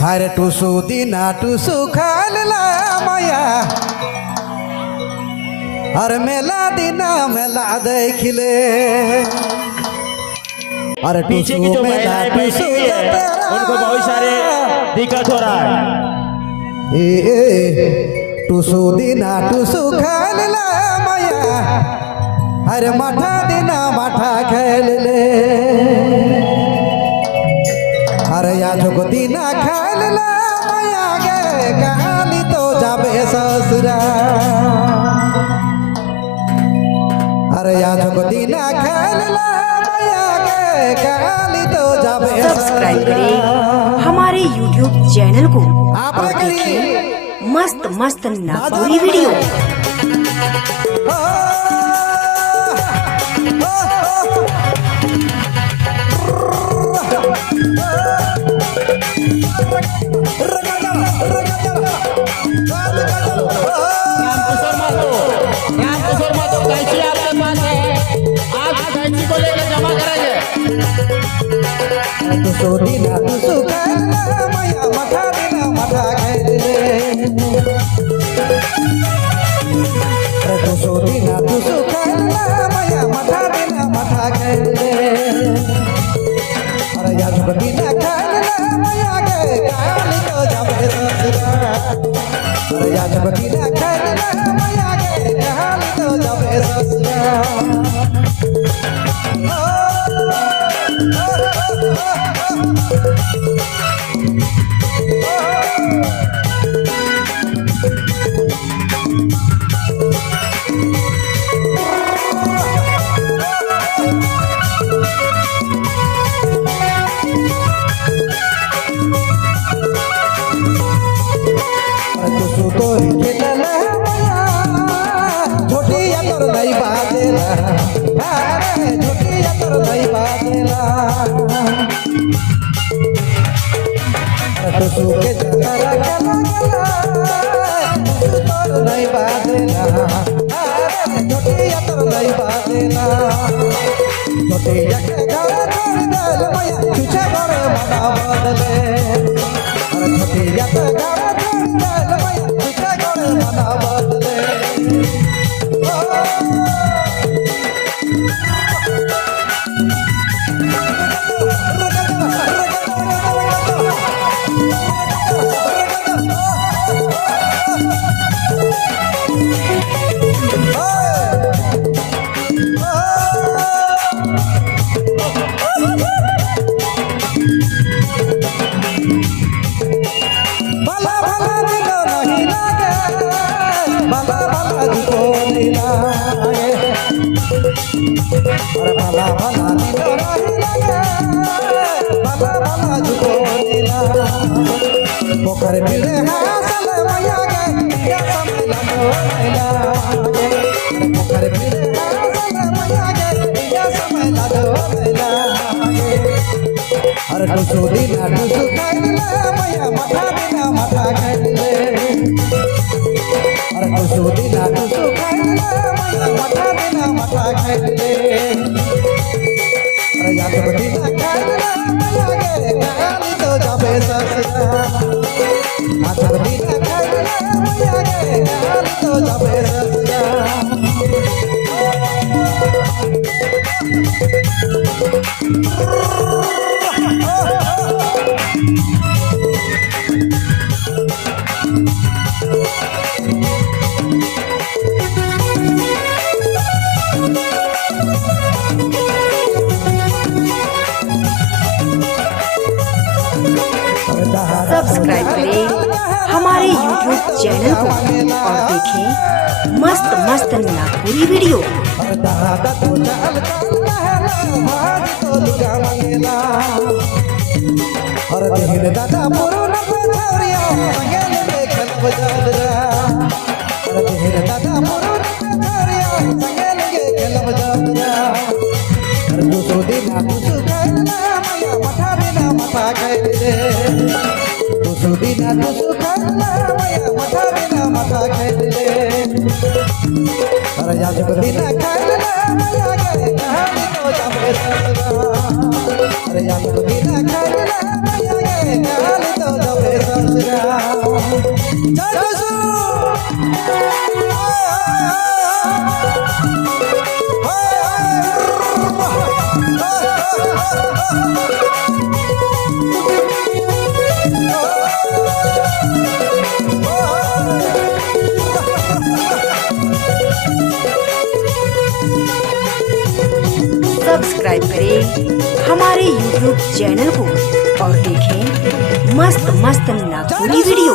हारे टुसु दिना टुसु खालला माया अरे मेला दिना मेला देखिले अरे पीछे की जो महिलाएं बैठी हुई है उनको बहुत सारे दिक्कत हो रहा है। टुसु दिना टुसु खालला माया अरे माठा दिना माठा खेलले अरे आज को दिना खेलला माया गे कहानी तो जाबे ससुरा अरे आज को दिना खेलला माया गे कहानी तो जाबे सब्सक्राइब करें हमारे YouTube चैनल को और देखें मस्त मस्त नागपुरी वीडियो। सब्सक्राइब करें हमारे YouTube चैनल को और देखें मस्त मस्त नागपुरी वीडियो। अरे जय सब्सक्राइब करें हमारे YouTube चैनल को और देखें मस्त मस्त नागपुरी वीडियो।